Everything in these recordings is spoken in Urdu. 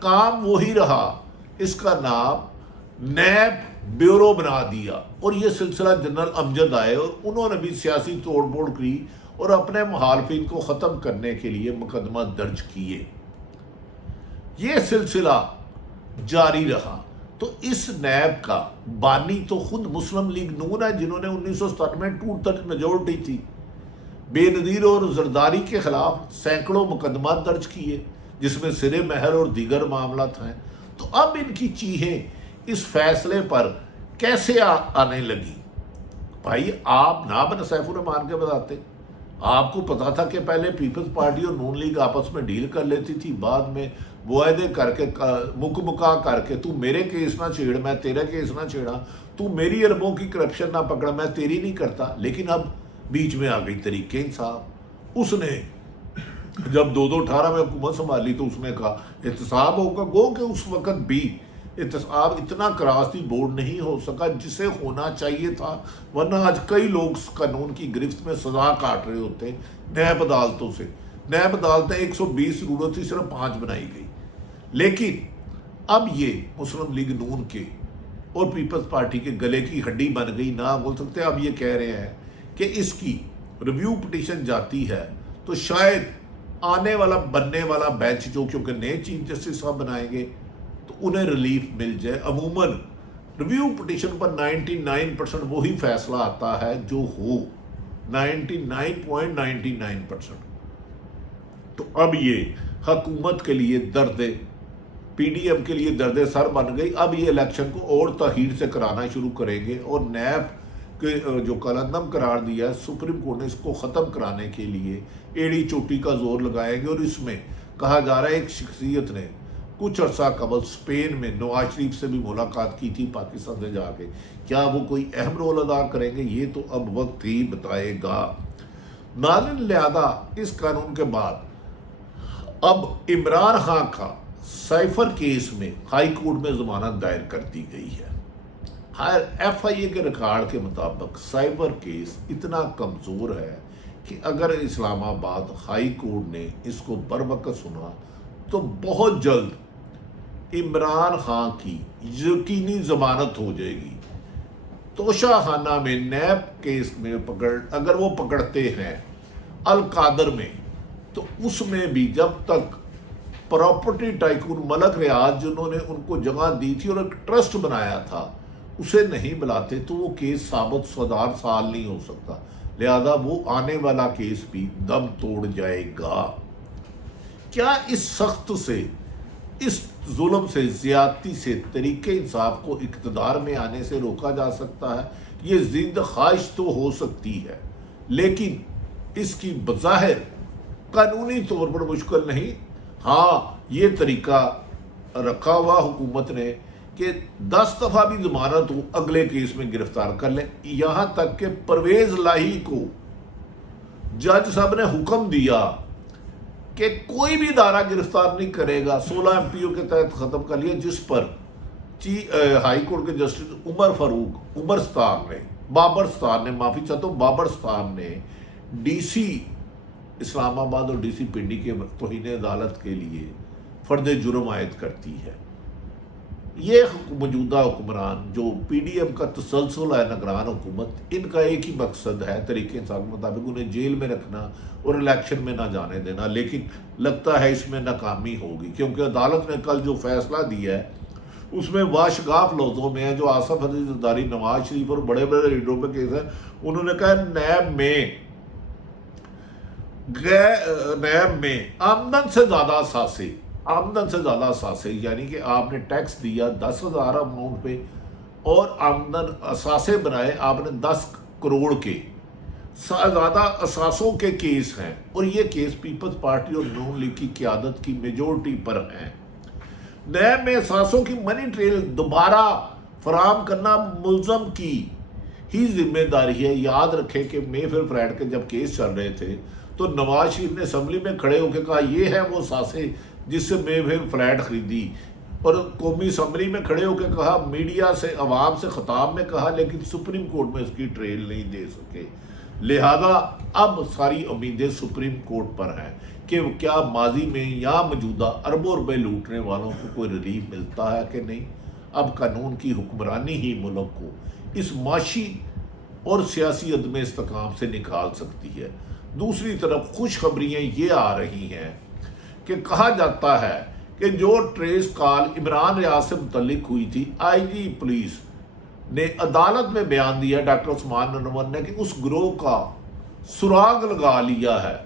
کام وہی رہا، اس کا نام نیب بیورو بنا دیا، اور یہ سلسلہ جنرل امجد آئے اور انہوں نے بھی سیاسی توڑ پھوڑ کی اور اپنے مخالفین کو ختم کرنے کے لیے مقدمہ درج کیے۔ یہ سلسلہ جاری رہا۔ تو اس نیب کا بانی تو خود مسلم لیگ نون ہے، جنہوں نے 1997 میں 2/3 میجورٹی تھی، بے نظیر اور زرداری کے خلاف سینکڑوں مقدمات درج کیے، جس میں سرے مہر اور دیگر معاملات ہیں۔ تو اب ان کی چیخیں اس فیصلے پر کیسے آنے لگی؟ بھائی آپ نابن سیف الرحمان کے بتاتے، آپ کو پتا تھا کہ پہلے پیپلز پارٹی اور نون لیگ آپس میں ڈیل کر لیتی تھی، بعد میں معاہدے کر کے مکا کر کے تو میرے کیس نہ چھیڑ میں تیرے کیس نہ چھیڑا، تو میری اربوں کی کرپشن نہ پکڑ میں تیری نہیں کرتا۔ لیکن اب بیچ میں آ گئی تحریک انصاف، اس نے جب 2018 میں حکومت سنبھالی تو اس نے کہا احتساب ہوگا، گو کہ اس وقت بھی احتساب اتنا کراستی بورڈ نہیں ہو سکا جسے ہونا چاہیے تھا، ورنہ آج کئی لوگ اس قانون کی گرفت میں سزا کاٹ رہے ہوتے نیب عدالتوں سے۔ نیب عدالتیں 120 ضرورت تھی، صرف 5 بنائی گئی۔ لیکن اب یہ مسلم لیگ نون کے اور پیپلز پارٹی کے گلے کی ہڈی بن گئی، نہ بول سکتے۔ اب یہ کہہ رہے ہیں کہ اس کی ریویو پٹیشن جاتی ہے تو شاید آنے والا بننے والا بینچ، جو کیونکہ نئے چیف جسٹس صاحب بنائیں گے، تو انہیں ریلیف مل جائے۔ عموماً ریویو پٹیشن پر 99% وہی فیصلہ آتا ہے جو ہو، 99.99%۔ تو اب یہ حکومت کے لیے درد، پی ڈی ایم کے لیے درد سر بن گئی۔ اب یہ الیکشن کو اور تاخیر سے کرانا شروع کریں گے، اور نیب کے جو کلندم قرار دیا ہے سپریم کورٹ نے، اس کو ختم کرانے کے لیے ایڑی چوٹی کا زور لگائیں گے۔ اور اس میں کہا جا رہا ہے ایک شخصیت نے کچھ عرصہ قبل اسپین میں نواز شریف سے بھی ملاقات کی تھی پاکستان سے جا کے، کیا وہ کوئی اہم رول ادا کریں گے؟ یہ تو اب وقت ہی بتائے گا۔ ناظرین، لہذا اس قانون کے بعد اب عمران خان کا سائفر کیس میں ہائی کورٹ میں ضمانت دائر کر دی گئی ہے۔ ایف آئی اے کے ریکارڈ کے مطابق سائبر کیس اتنا کمزور ہے کہ اگر اسلام آباد ہائی کورٹ نے اس کو بروقت سنا تو بہت جلد عمران خان کی یقینی ضمانت ہو جائے گی۔ توشہ خانہ میں نیب کیس میں اگر وہ پکڑتے ہیں القادر میں، تو اس میں بھی جب تک پراپرٹی ٹائکون ملک ریاض جنہوں نے ان کو جگہ دی تھی اور ایک ٹرسٹ بنایا تھا، اسے نہیں بلاتے تو وہ کیس ثابت سال نہیں ہو سکتا، لہذا وہ آنے والا کیس بھی دم توڑ جائے گا۔ کیا اس سخت سے، اس ظلم سے، زیادتی سے تحریک انصاف کو اقتدار میں آنے سے روکا جا سکتا ہے؟ یہ ضد خواہش تو ہو سکتی ہے، لیکن اس کی بظاہر قانونی طور پر مشکل نہیں۔ ہاں، یہ طریقہ رکھا ہوا حکومت نے کہ 10 دفعہ بھی ضمانت ہو اگلے کیس میں گرفتار کر لیں، یہاں تک کہ پرویز لاہی کو جج صاحب نے حکم دیا کہ کوئی بھی ادارہ گرفتار نہیں کرے گا، 16 ایم پی او کے تحت ختم کر لیا، جس پر ہائی کورٹ کے جسٹس بابر ستار نے ڈی سی اسلام آباد اور ڈی سی پنڈی کے توہین عدالت کے لیے فرد جرم عائد کرتی ہے۔ یہ موجودہ حکمران جو پی ڈی ایم کا تسلسل ہے، نگران حکومت، ان کا ایک ہی مقصد ہے طریق انصاف کے مطابق انہیں جیل میں رکھنا اور الیکشن میں نہ جانے دینا، لیکن لگتا ہے اس میں ناکامی ہوگی، کیونکہ عدالت نے کل جو فیصلہ دیا ہے اس میں واشگاف لفظوں میں ہے، جو آصف علی زرداری، نواز شریف اور بڑے بڑے لیڈروں پہ کیس ہے، انہوں نے کہا نیب میں آمدن سے زیادہ اثاثے، یعنی کہ آپ نے ٹیکس دیا 10,000 اماؤنٹ پہ اور آمدن اثاثے بنائے آپ نے 10 کروڑ کے، زیادہ اثاثوں کے کیس ہیں، اور یہ کیس پیپلز پارٹی اور نون لیگ کی قیادت کی میجورٹی پر ہیں۔ نیب میں اثاثوں کی منی ٹریل دوبارہ فراہم کرنا ملزم کی ہی ذمہ داری ہے۔ یاد رکھیں کہ مے فر فریڈ کے جب کیس چل رہے تھے تو نواز شریف نے اسمبلی میں کھڑے ہو کے کہا یہ ہے وہ اثاثے جس سے مے فر فلیٹ خریدی، اور قومی اسمبلی میں کھڑے ہو کے کہا، میڈیا سے، عوام سے خطاب میں کہا، لیکن سپریم کورٹ میں اس کی ٹریل نہیں دے سکے۔ لہذا اب ساری امیدیں سپریم کورٹ پر ہیں کہ کیا ماضی میں یا موجودہ اربوں روپے لوٹنے والوں کو کوئی ریلیف ملتا ہے کہ نہیں۔ اب قانون کی حکمرانی ہی ملک کو اس معاشی اور سیاسی عدم استحکام سے نکال سکتی ہے۔ دوسری طرف خوشخبریاں یہ آ رہی ہیں کہ کہا جاتا ہے کہ جو ٹریس کال عمران ریاض سے متعلق ہوئی تھی، آئی جی پولیس نے عدالت میں بیان دیا ڈاکٹر عثمان انور نے کہ اس گروہ کا سراغ لگا لیا ہے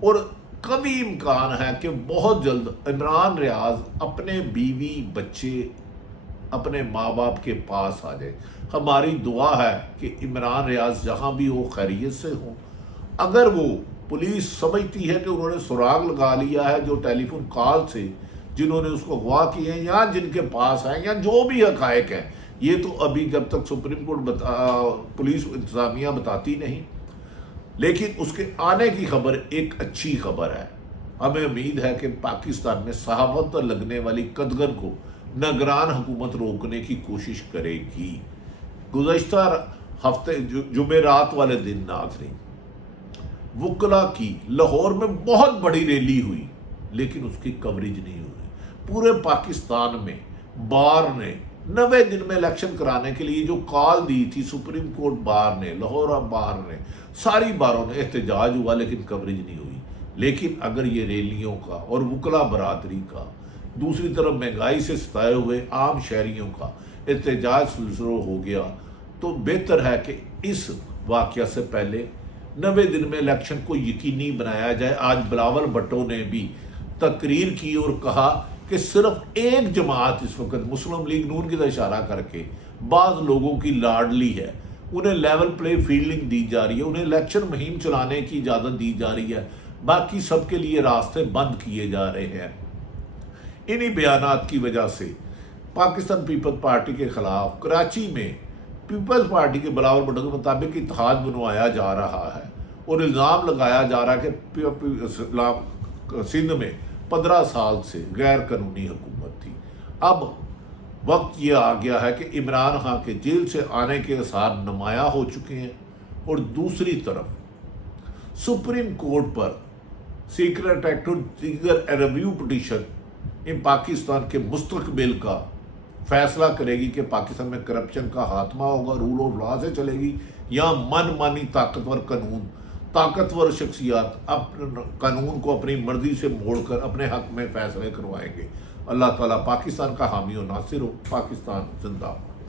اور کبھی امکان ہے کہ بہت جلد عمران ریاض اپنے بیوی بچے اپنے ماں باپ کے پاس آ جائے۔ ہماری دعا ہے کہ عمران ریاض جہاں بھی ہو خیریت سے ہوں۔ اگر وہ پولیس سمجھتی ہے کہ انہوں نے سراغ لگا لیا ہے جو ٹیلی فون کال سے جنہوں نے اس کو اغوا کیے ہیں یا جن کے پاس ہیں یا جو بھی حقائق ہیں، یہ تو ابھی جب تک سپریم کورٹ پولیس انتظامیہ بتاتی نہیں، لیکن اس کے آنے کی خبر ایک اچھی خبر ہے۔ ہمیں امید ہے کہ پاکستان میں صحافت پر لگنے والی قدغن کو نگران حکومت روکنے کی کوشش کرے گی۔ گزشتہ ہفتے جمعرات والے دن ناظرین، وکلا کی لاہور میں بہت بڑی ریلی ہوئی لیکن اس کی کوریج نہیں ہوئی۔ پورے پاکستان میں بار نے 90 دن میں الیکشن کرانے کے لیے جو کال دی تھی، سپریم کورٹ بار نے، لاہور بار نے، ساری باروں نے احتجاج ہوا لیکن کوریج نہیں ہوئی۔ لیکن اگر یہ ریلیوں کا اور وکلا برادری کا، دوسری طرف مہنگائی سے ستائے ہوئے عام شہریوں کا احتجاج شروع ہو گیا تو بہتر ہے کہ اس واقعہ سے پہلے 90 دن میں الیکشن کو یقینی بنایا جائے۔ آج بلاول بھٹو نے بھی تقریر کی اور کہا کہ صرف ایک جماعت اس وقت مسلم لیگ نون کی طرف اشارہ کر کے بعض لوگوں کی لاڈلی ہے، انہیں لیول پلے فیلڈنگ دی جا رہی ہے، انہیں الیکشن مہم چلانے کی اجازت دی جا رہی ہے، باقی سب کے لیے راستے بند کیے جا رہے ہیں۔ انہی بیانات کی وجہ سے پاکستان پیپلز پارٹی کے خلاف کراچی میں پیپلز پارٹی کے بلاول بھٹو کے مطابق اتحاد بنوایا جا رہا ہے اور الزام لگایا جا رہا ہے کہ سندھ میں 15 سال سے غیر قانونی حکومت تھی۔ اب وقت یہ آ گیا ہے کہ عمران خان کے جیل سے آنے کے آثار نمایاں ہو چکے ہیں اور دوسری طرف سپریم کورٹ پر سیکرٹ ایکٹ اور دیگر ریویو پٹیشن ان پاکستان کے مستقبل کا فیصلہ کرے گی کہ پاکستان میں کرپشن کا خاتمہ ہوگا، رول آف لا سے چلے گی، یا من مانی طاقتور شخصیات اپنے قانون کو اپنی مرضی سے موڑ کر اپنے حق میں فیصلے کروائیں گے۔ اللہ تعالیٰ پاکستان کا حامی و ناصر ہو۔ پاکستان زندہ۔